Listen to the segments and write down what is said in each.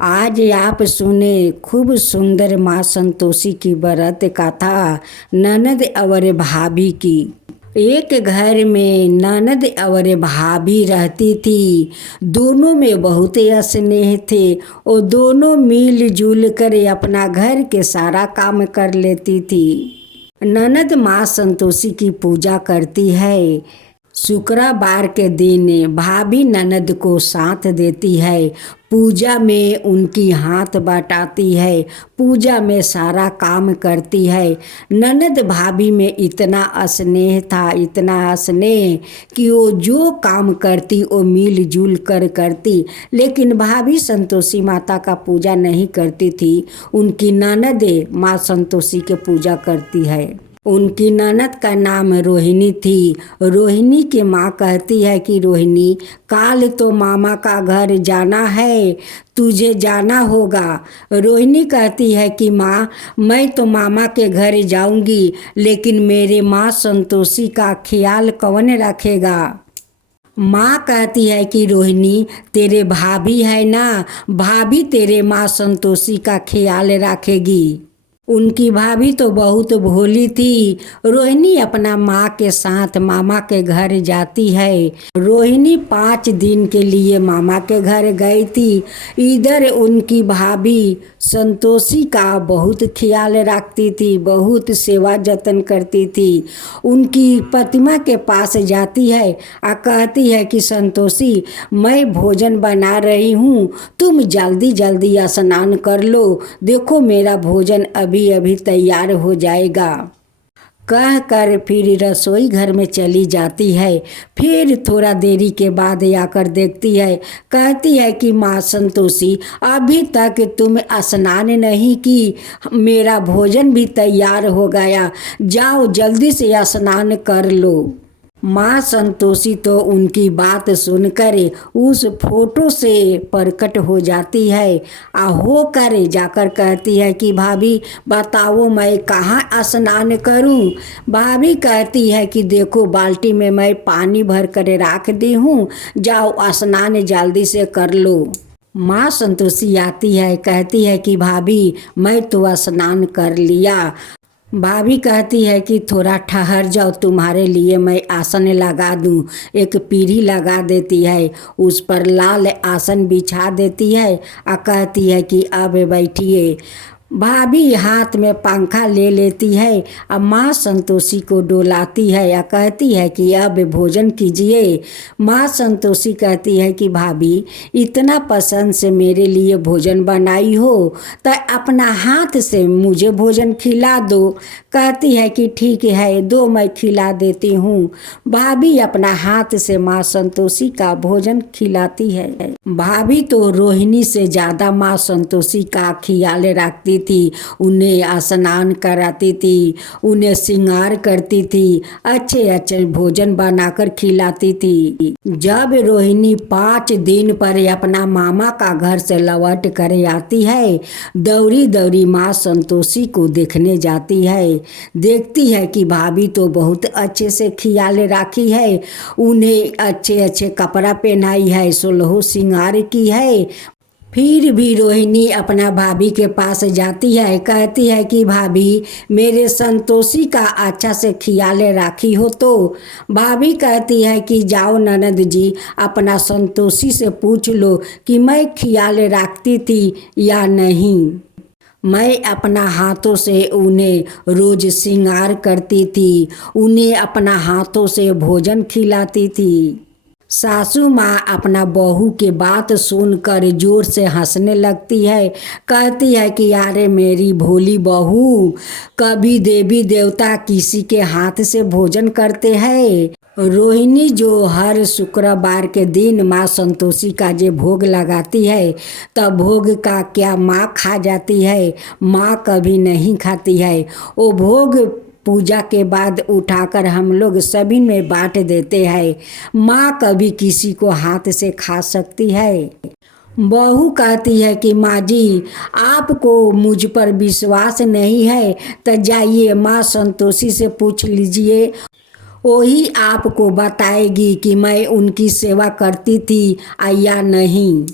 आज आप सुने खूब सुंदर माँ संतोषी की व्रत कथा ननद और भाभी की। एक घर में ननद और भाभी रहती थी। दोनों में बहुत स्नेह थे और दोनों मिलजुल कर अपना घर के सारा काम कर लेती थी। ननद माँ संतोषी की पूजा करती है। शुक्रवार के दिन भाभी ननद को साथ देती है। पूजा में उनकी हाथ बटाती है। पूजा में सारा काम करती है। ननद भाभी में इतना स्नेह था, इतना स्नेह कि वो जो काम करती वो मिलजुल कर करती। लेकिन भाभी संतोषी माता का पूजा नहीं करती थी। उनकी ननद माँ संतोषी के पूजा करती है। उनकी ननद का नाम रोहिणी थी। रोहिणी की माँ कहती है कि रोहिणी, काल तो मामा का घर जाना है, तुझे जाना होगा। रोहिणी कहती है कि माँ, मैं तो मामा के घर जाऊंगी, लेकिन मेरे माँ संतोषी का ख्याल कौन रखेगा। माँ कहती है कि रोहिणी, तेरे भाभी है ना, भाभी तेरे माँ संतोषी का ख्याल रखेगी। उनकी भाभी तो बहुत भोली थी। रोहिणी अपना माँ के साथ मामा के घर जाती है। रोहिणी 5 दिन के लिए मामा के घर गई थी। इधर उनकी भाभी संतोषी का बहुत ख्याल रखती थी, बहुत सेवा जतन करती थी। उनकी प्रतिमा के पास जाती है और कहती है कि संतोषी, मैं भोजन बना रही हूँ, तुम जल्दी जल्दी स्नान कर लो, देखो मेरा भोजन अभी अभी तैयार हो जाएगा। कह कर फिर रसोई घर में चली जाती है। फिर थोड़ा देरी के बाद आकर देखती है। कहती है कि माँ संतोषी, अभी तक तुम स्नान नहीं की, मेरा भोजन भी तैयार हो गया, जाओ जल्दी से स्नान कर लो। माँ संतोषी तो उनकी बात सुनकर उस फोटो से प्रकट हो जाती है। होकर जाकर कहती है कि भाभी बताओ मैं कहाँ स्नान करूं। भाभी कहती है कि देखो बाल्टी में मैं पानी भर कर रख दी हूँ, जाओ स्नान जल्दी से कर लो। माँ संतोषी आती है, कहती है कि भाभी मैं तो स्नान कर लिया। भाभी कहती है कि थोड़ा ठहर जाओ, तुम्हारे लिए मैं आसन लगा दूं। एक पीढ़ी लगा देती है, उस पर लाल आसन बिछा देती है और कहती है कि अब बैठिए। भाभी हाथ में पंखा ले लेती है और माँ संतोषी को डोलाती है या कहती है कि अब भोजन कीजिए। माँ संतोषी कहती है कि भाभी इतना पसंद से मेरे लिए भोजन बनाई हो तो अपना हाथ से मुझे भोजन खिला दो। कहती है कि ठीक है, दो मैं खिला देती हूँ। भाभी अपना हाथ से माँ संतोषी का भोजन खिलाती है। भाभी तो रोहिणी से ज़्यादा माँ संतोषी का ख्याल रखती थी। उन्हें स्नान कराती थी, उन्हें श्रृंगार करती थी, अच्छे अच्छे भोजन बनाकर खिलाती थी। जब रोहिणी 5 दिन पर अपना मामा का घर से लौट कर आती है, दौड़ी दौड़ी माँ संतोषी को देखने जाती है। देखती है कि भाभी तो बहुत अच्छे से ख्याल रखी है, उन्हें अच्छे अच्छे कपड़ा पहनाई है, 16 श्रृंगार की है। फिर भी रोहिणी अपना भाभी के पास जाती है, कहती है कि भाभी मेरे संतोषी का अच्छा से ख्याल राखी हो तो। भाभी कहती है कि जाओ ननद जी, अपना संतोषी से पूछ लो कि मैं ख्याल रखती थी या नहीं। मैं अपना हाथों से उन्हें रोज श्रृंगार करती थी, उन्हें अपना हाथों से भोजन खिलाती थी। सासू माँ अपना बहू के बात सुनकर जोर से हंसने लगती है। कहती है कि यारे मेरी भोली बहू, कभी देवी देवता किसी के हाथ से भोजन करते हैं। रोहिणी जो हर शुक्रवार के दिन माँ संतोषी का जो भोग लगाती है, तब भोग का क्या माँ खा जाती है, माँ कभी नहीं खाती है। वो भोग पूजा के बाद उठाकर हम लोग सभी में बांट देते हैं। माँ कभी किसी को हाथ से खा सकती है। बहू कहती है कि माँ जी, आपको मुझ पर विश्वास नहीं है तो जाइए माँ संतोषी से पूछ लीजिए, वही आपको बताएगी कि मैं उनकी सेवा करती थी या नहीं।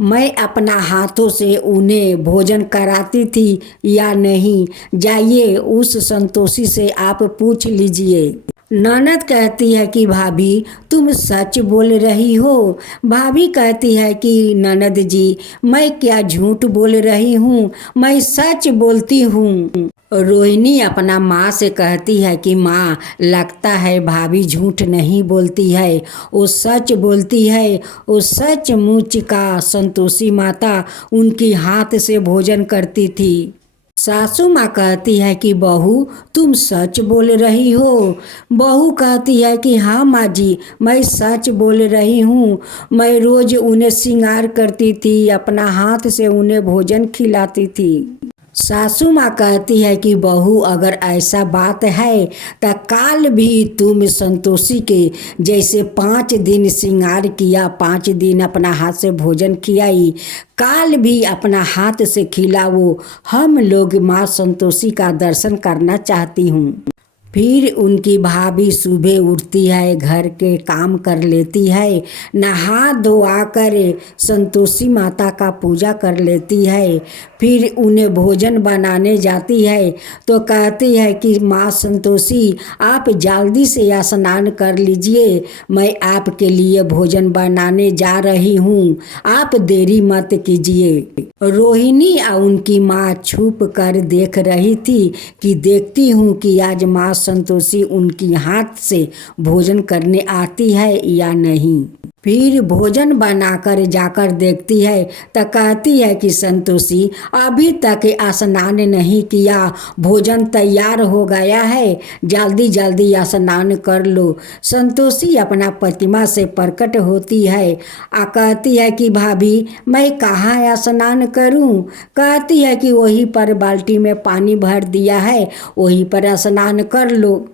मैं अपना हाथों से उन्हें भोजन कराती थी या नहीं, जाइए उस संतोषी से आप पूछ लीजिए। ननद कहती है कि भाभी तुम सच बोल रही हो। भाभी कहती है कि ननद जी मैं क्या झूठ बोल रही हूँ, मैं सच बोलती हूँ। रोहिणी अपना माँ से कहती है कि माँ लगता है भाभी झूठ नहीं बोलती है, वो सच बोलती है। वो सचमुच का संतोषी माता उनकी हाथ से भोजन करती थी। सासू माँ कहती है कि बहू तुम सच बोल रही हो। बहू कहती है कि हाँ माँ जी मैं सच बोल रही हूँ, मैं रोज उन्हें श्रृंगार करती थी, अपना हाथ से उन्हें भोजन खिलाती थी। सासू माँ कहती है कि बहू अगर ऐसा बात है तो काल भी तुम संतोषी के जैसे 5 दिन श्रृंगार किया, 5 दिन अपना हाथ से भोजन खिलाई, काल भी अपना हाथ से खिलाओ, हम लोग माँ संतोषी का दर्शन करना चाहती हूँ। फिर उनकी भाभी सुबह उठती है, घर के काम कर लेती है, नहा धोआ कर संतोषी माता का पूजा कर लेती है। फिर उन्हें भोजन बनाने जाती है तो कहती है कि माँ संतोषी आप जल्दी से स्नान कर लीजिए, मैं आपके लिए भोजन बनाने जा रही हूँ, आप देरी मत कीजिए। रोहिणी और उनकी माँ छुप कर देख रही थी कि देखती हूँ कि आज माँ संतोषी उनकी हाथ से भोजन करने आती है या नहीं। फिर भोजन बनाकर जाकर देखती है तो कहती है कि संतोषी अभी तक स्नान नहीं किया, भोजन तैयार हो गया है, जल्दी जल्दी स्नान कर लो। संतोषी अपना प्रतिमा से प्रकट होती है कहती है कि भाभी मैं कहाँ स्नान करूं। कहती है कि वहीं पर बाल्टी में पानी भर दिया है, वहीं पर स्नान कर लो।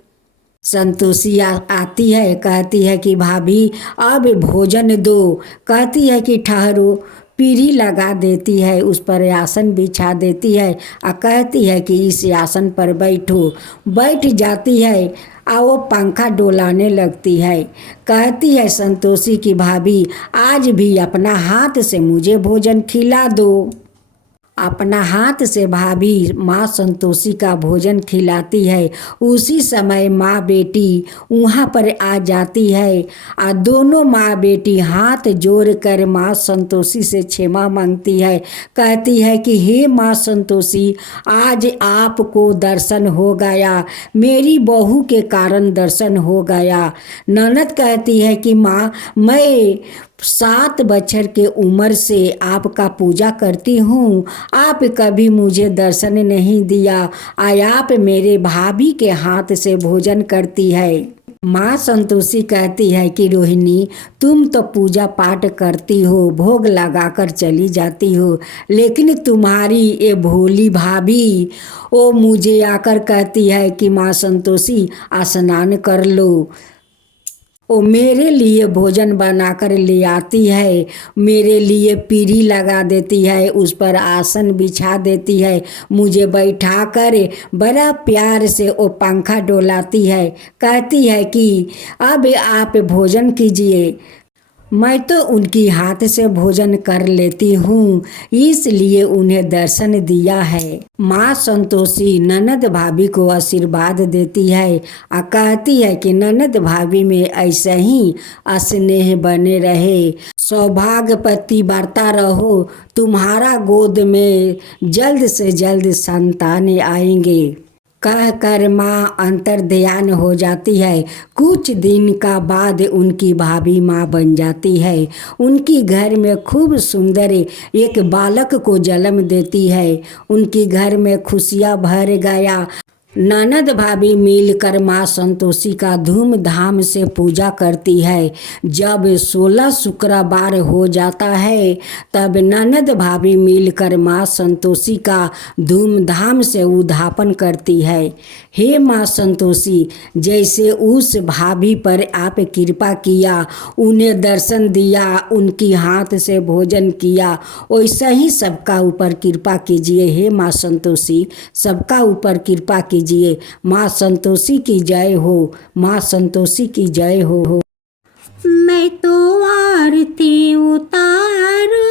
संतोषी आती है, कहती है कि भाभी अब भोजन दो। कहती है कि ठहरो, पीढ़ी लगा देती है, उस पर आसन बिछा देती है और कहती है कि इस आसन पर बैठो। बैठ जाती है और वो पंखा डोलाने लगती है। कहती है संतोषी की भाभी आज भी अपना हाथ से मुझे भोजन खिला दो। अपना हाथ से भाभी माँ संतोषी का भोजन खिलाती है। उसी समय माँ बेटी वहाँ पर आ जाती है और दोनों माँ बेटी हाथ जोड़कर माँ संतोषी से क्षमा मांगती है। कहती है कि हे माँ संतोषी आज आपको दर्शन हो गया, मेरी बहू के कारण दर्शन हो गया। ननद कहती है कि माँ मैं 7 बछर के उम्र से आपका पूजा करती हूँ, आप कभी मुझे दर्शन नहीं दिया, आप मेरे भाभी के हाथ से भोजन करती है। माँ संतोषी कहती है कि रोहिणी तुम तो पूजा पाठ करती हो, भोग लगाकर चली जाती हो, लेकिन तुम्हारी ये भोली भाभी वो मुझे आकर कहती है कि माँ संतोषी स्नान कर लो। वो मेरे लिए भोजन बनाकर ले आती है, मेरे लिए पीढ़ी लगा देती है, उस पर आसन बिछा देती है, मुझे बैठा कर बड़ा प्यार से वो पंखा डोलाती है। कहती है कि अब आप भोजन कीजिए। मैं तो उनकी हाथ से भोजन कर लेती हूँ, इसलिए उन्हें दर्शन दिया है। माँ संतोषी ननद भाभी को आशीर्वाद देती है और कहती है कि ननद भाभी में ऐसा ही स्नेह बने रहे, सौभाग्यवती बढ़ता रहो, तुम्हारा गोद में जल्द से जल्द संतान आएंगे। कह कर माँ अंतर ध्यान हो जाती है। कुछ दिन का बाद उनकी भाभी माँ बन जाती है। उनकी घर में खूब सुंदर एक बालक को जन्म देती है। उनकी घर में खुशियाँ भर गया। ननद भाभी मिलकर माँ संतोषी का धूमधाम से पूजा करती है। जब 16 शुक्रवार हो जाता है तब ननद भाभी मिलकर माँ संतोषी का धूमधाम से उद्यापन करती है। हे माँ संतोषी जैसे उस भाभी पर आप कृपा किया, उन्हें दर्शन दिया, उनकी हाथ से भोजन किया, वैसा ही सबका ऊपर कृपा कीजिए। हे माँ संतोषी सबका ऊपर कृपा कीजिए। माँ संतोषी की जय हो, माँ संतोषी की जय हो। मैं तो आरती उतारू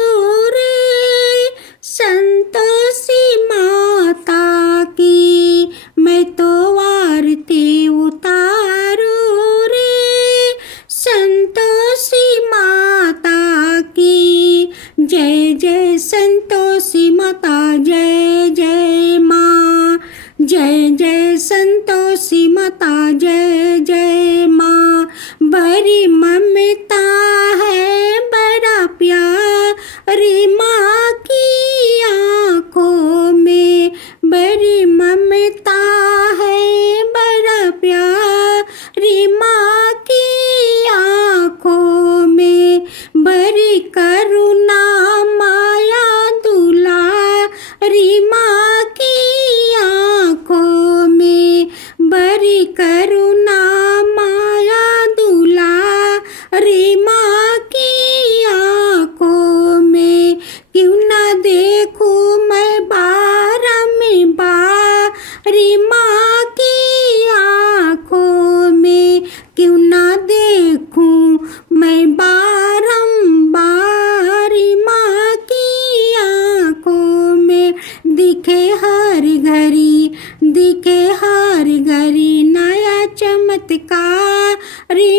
संतोषी माता की मैं तो आरती उतारूं रे। संतोषी माता की जय जय संतोषी माता, जय जय माँ। जय जय संतोषी माता, जय जय माँ। बड़ी ममता है, बड़ा प्यारी माँ की आँखों में। बड़ी ममता है, बड़ा प्यारी माँ की आँखों में। बड़ी करुणा माया दुलारी माँ की आँखों में। बड़ी करुणा माया दुलारी माँ की आँखों में। क्यों ना देखूं मैं बारी माँ की आँखों में। क्यों ना देखूं मैं बारी माँ की आँखों में। दिखे हर घड़ी, दिखे हर घड़ी नया चमत्कार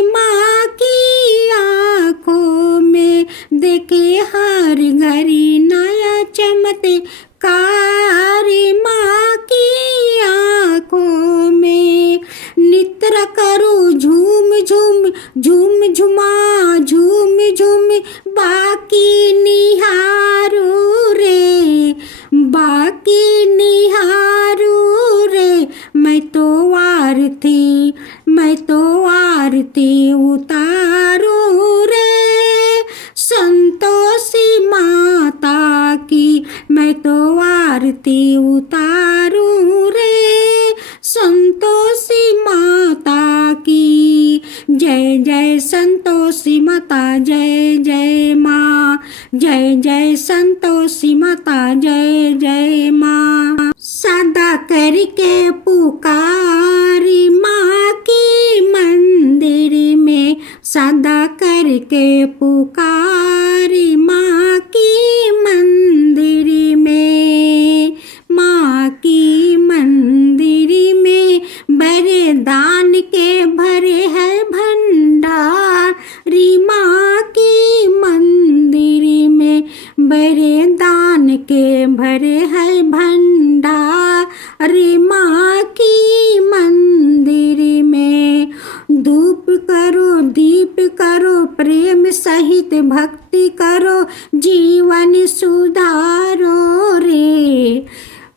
माँ की आँखों में। देखे हर घड़ी नया चमत्कार माँ की आँखों में। नित्र करो झूम झूम, झूम झुमा झूम झूम बाकी निहारू रे। बाकी निहारू रे। मैं तो आरती, मैं तो आरती उतारू रे। संतोषी माता की मैं तो आरती उतारू रे। संतोषी माता की जय जय संतोषी माता, जय जय माँ। जय जय संतोषी माता, जय जय माँ। सदा करके पुकारी माँ की मंदिर में। सदा करके पुकारी माँ की मंदिर में। माँ की मंदिर में बड़े दान के भरे है भंडारी। माँ की मंदिर में बड़े दान के भरे है भंडारी। माँ की मंदिर में धूप करो, दीप करो, प्रेम सहित भक्ति करो, जीवन सुधारो रे।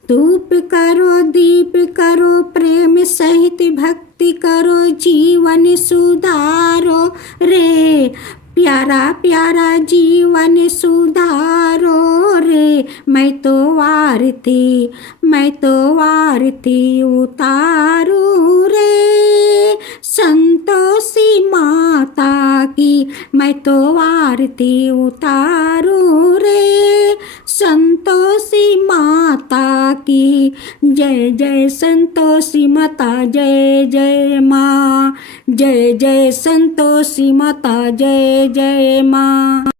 धूप करो, दीप करो, प्रेम सहित भक्ति करो, जीवन सुधारो रे। प्यारा प्यारा जीवन सुधारो रे। मैं तो आरती, मैं तो आरती उतारू रे। संतोषी माता की मैं तो आरती उतारू रे। संतोषी माता की जय जय संतोषी माता, जय जय माँ। जय जय संतोषी माता, जय जय माँ।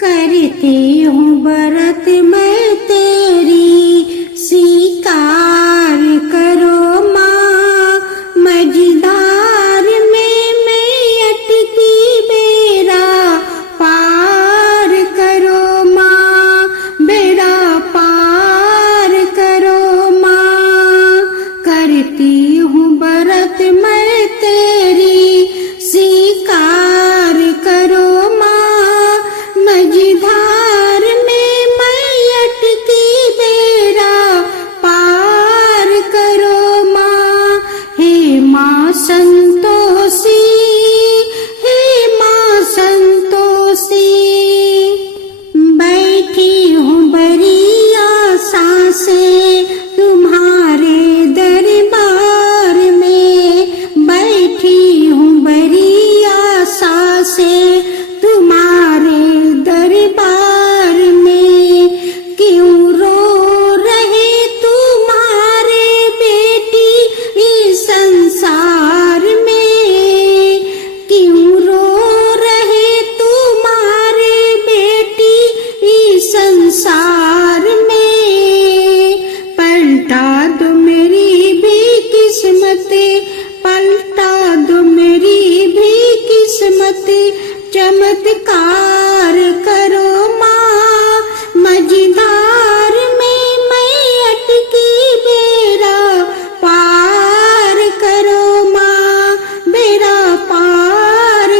करती हूँ व्रत मैं तेरी, स्वीकार करो माँ। मझधार में मैं अटकी, बेड़ा पार करो माँ। बेड़ा पार करो माँ। करती हूँ व्रत मैं तेरी, स्वीकार करो माँ। मझधार में मैं अटकी, बेड़ा पार करो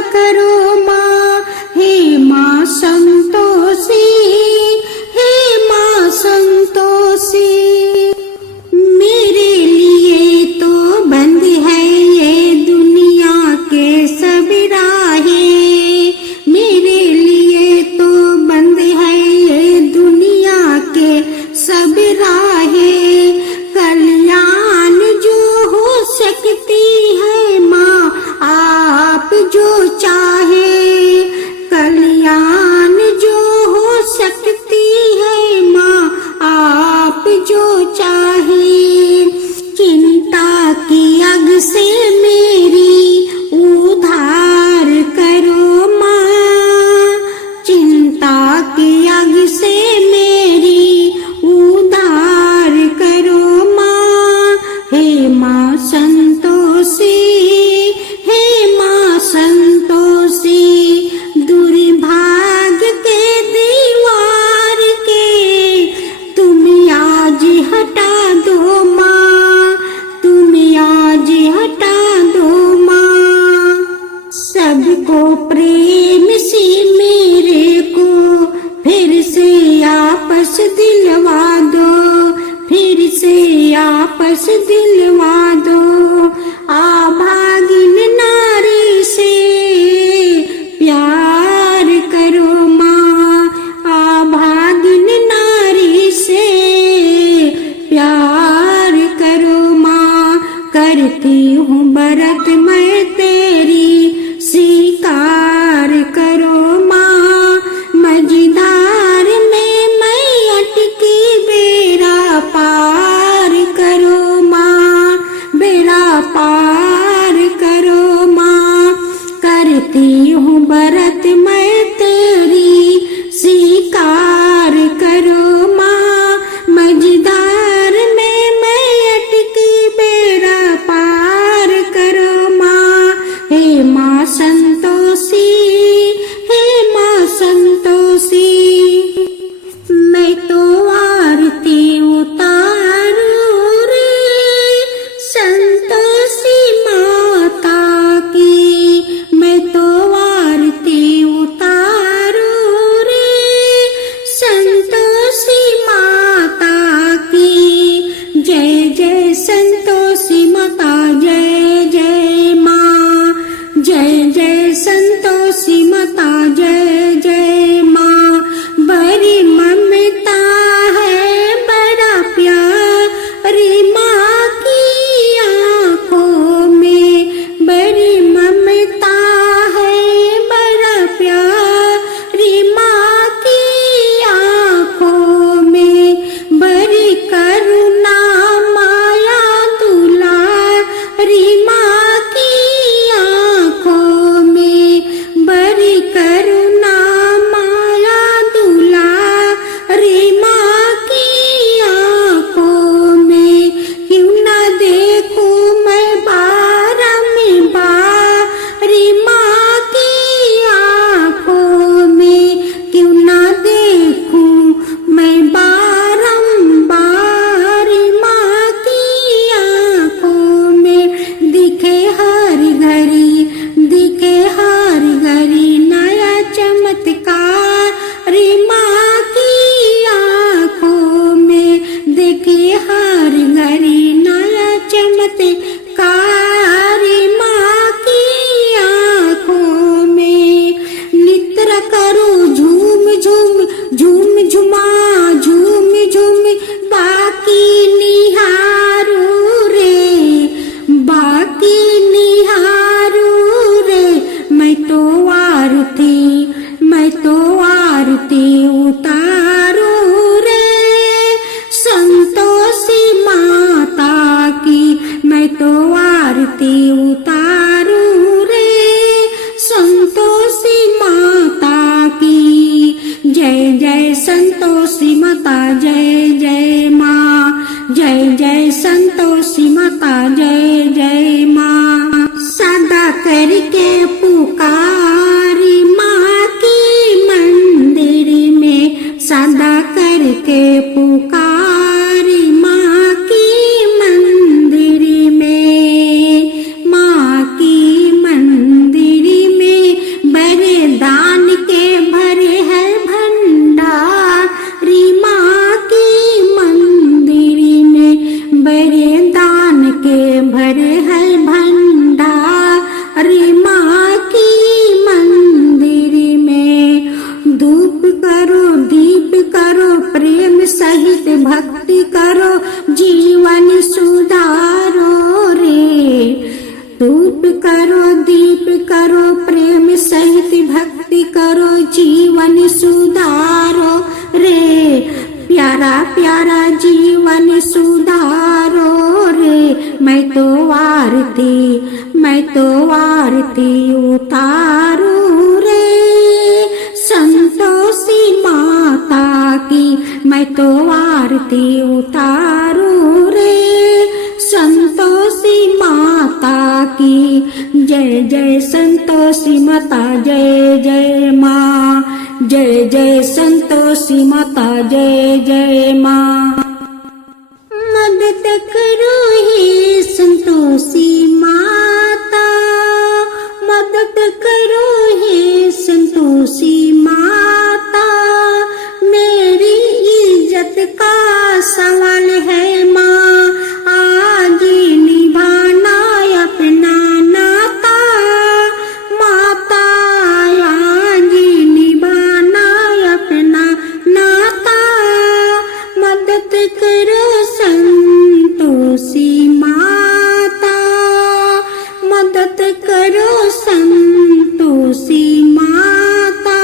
करो माँ, हे माँ संतोषी, हे माँ संतोषी। मेरे लिए तो बंद है ये दुनिया के सब राहें, मेरे लिए तो बंद है ये दुनिया के सब राहें। कल्याण जो हो सकती है माँ आप जो चाहे, कल्याण जो हो सकती है माँ आप जो चाहे। चिंता की आग से मेरी उद्धार करो माँ, चिंता की आग से मेरी उद्धार करो माँ, हे माँ संतोषी, हे माँ संतोषी। दुर्भाग्य के दीवार के तुम आज हटा दो माँ, तुम आज हटा दो माँ। सबको प्रेम से मेरे को फिर से आपस दिलवा दो, फिर से आपस दिलवा दो। आभागिन नारी से प्यार करो माँ, आभागिन नारी से प्यार करो माँ। करती हूँ व्रत मैं तेरी स्वीकार करो माँ। मझधार में मैं अटकी बेड़ा पार करो माँ, बेड़ा पार करो माँ। करती हूँ व्रत मैं तेरी स्वीकार करो माँ। मझधार में मैं अटकी बेड़ा पार करो माँ, हे माँ संतोषी, हे माँ संतोषी। मैं तो आरती उतारूं रे संतोषी माता की, मैं तो आरती उतारूं रे संतोषी माता की। जय जय संतोषी माता, जय जय माँ, जय जय संतोषी माता, जय जय माँ। बड़ी ममता है बड़ा प्यारी माँ की आँखों में, बड़ी ममता है बड़ा प्यारी माँ की आँखों में। बड़ी करुणा माया दुलारी माँ की आँखों में, बड़ी करुणा माया दुलारी माँ की आँखों में। क्यों ना देखूं मैं बारंबारी माँ की आँखों में, क्यों ना देखूं मैं बारंबार माँ की आँखों में। दिखे हर घड़ी, दिखे हर घड़ी नया चमत्कार माँ की आँखों में। दिखे हर घड़ी नया चमत्कार माँ की आँखों में। नित्र करो झूम झूम, झूम झुमा झूम झूम, बाकी निहारू रे, बाकी निहारू रे। मैं तो आरती, मैं तो आरती उतारू रे संतोषी माता की, मैं तो आरती उतारू रे संतोषी माता की। जय जय संतोषी माता, जय जय माँ, जय जय संतोषी माता, जय जय माँ। सदा करके पुकारी माँ की मंदिर में, सदा करके पुकारी माँ की मंदिर में, माँ की मंदिर में जीवन सुधारो रे। धूप करो दीप करो प्रेम सहित भक्ति करो जीवन सुधारो रे। प्यारा प्यारा जीवन सुधारो रे। मैं तो आरती उतारूं रे संतोषी माता की। मैं तो आरती उतारूं रे संतोषी माता की। जय जय संतोषी माता जय जय माँ। जय जय संतोषी माता जय जय माँ। मदद करो हे संतोषी माता। मदद करो हे संतोषी माता। मेरी इज्जत का सवाल है माँ। आज निभाना अपना नाता माता। आज निभाना अपना नाता। मदद करो संतोषी माता। मदद करो संतोषी माता।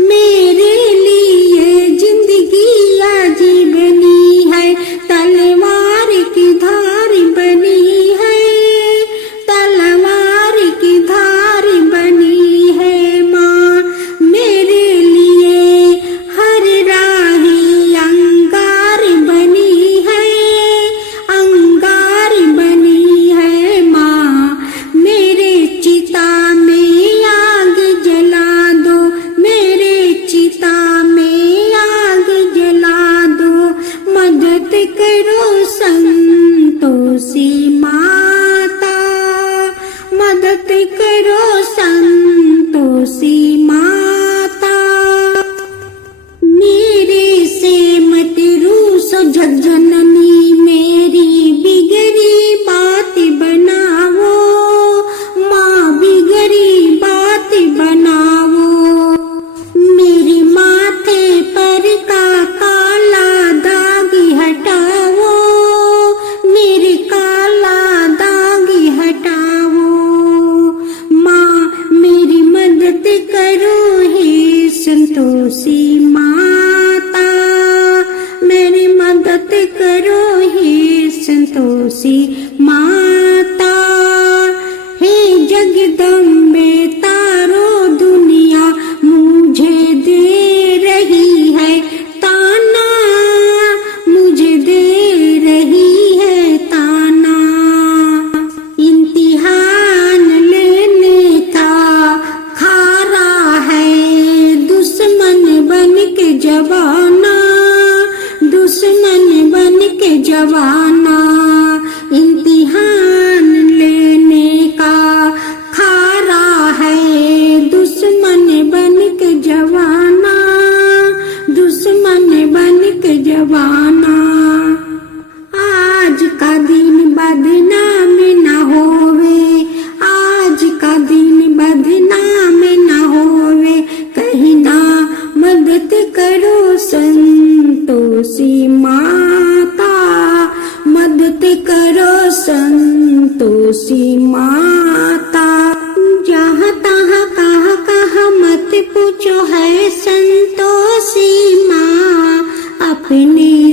मेरे लिए जिंदगी अजीब बनी है। तलवार की धार बनी है। तलवार की धार बनी है माँ। मेरे लिए हर राही अंगार बनी है। अंगार बनी है माँ। मेरे चिता में आग जला दो। मेरे चिता में आग जला दो। मदद करो संतोषी माता। मदद करो संतोषी माता। मेरे से मत रूसो जगजननी। मेरी बिगड़ी बात बनाओ माँ। बिगड़ी बात बनाओ। मेरे माथे पर का काला दाग हटाओ। मेरे काला दाग हटाओ माँ। मेरी मदद करो हे संतोषी माता। मेरी मदद करो हे संतोषी माता। हे जगदम्बे तारो दुनिया मुझे दे रही है ताना। मुझे दे रही है ताना। इम्तिहान लेने का खारा है दुश्मन बन के जवाना। दुश्मन बन के जवाना। इम्तिहान लेने का खारा है दुश्मन बन के जवाना। दुश्मन बन के जवाना। आज का दिन बदनाम न होवे। आज का दिन बदनाम न होवे। कहीं ना मदद करो संतोषी माता। मदद करो संतोषी माता। जहाँ तहाँ कहाँ मत पूछो है संतोषी माँ। अपनी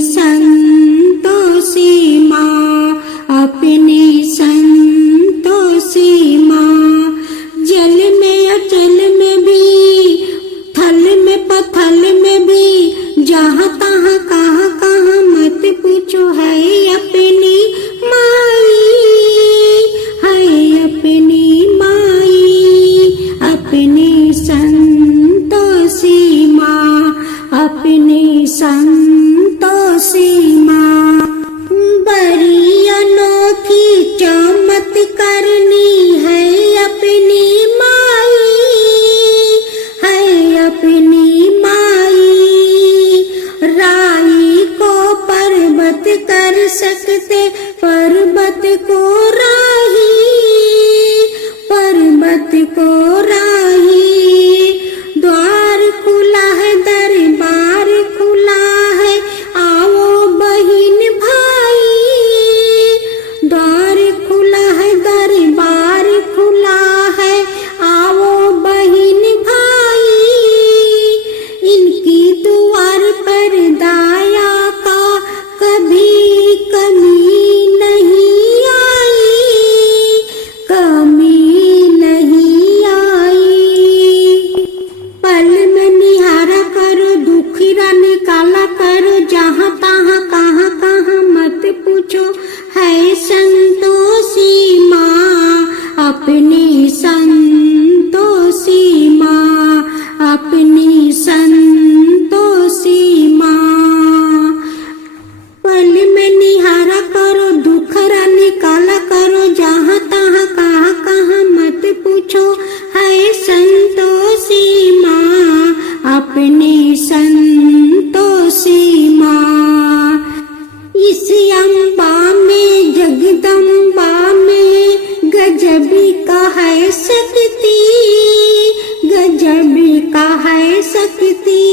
सकती।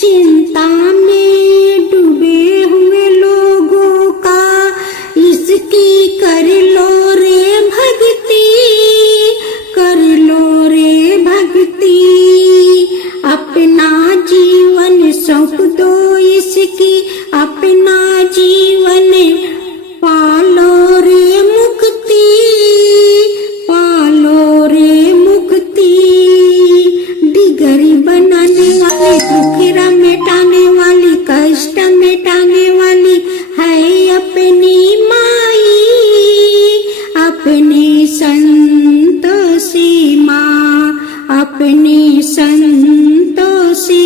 चिंता में डूबे हुए लोगों का इसकी कर लो रे भक्ति, कर लो रे भक्ति। अपना जीवन सौंप दो इसकी, अपना जीवन पालो रे मुक्ति, पालो रे मुक्ति। डिगरी बनाने वाली, दुखरा मिटाने वाली, कष्ट मिटाने वाली है अपनी माई, अपनी संतोषी माँ, अपनी संतोषी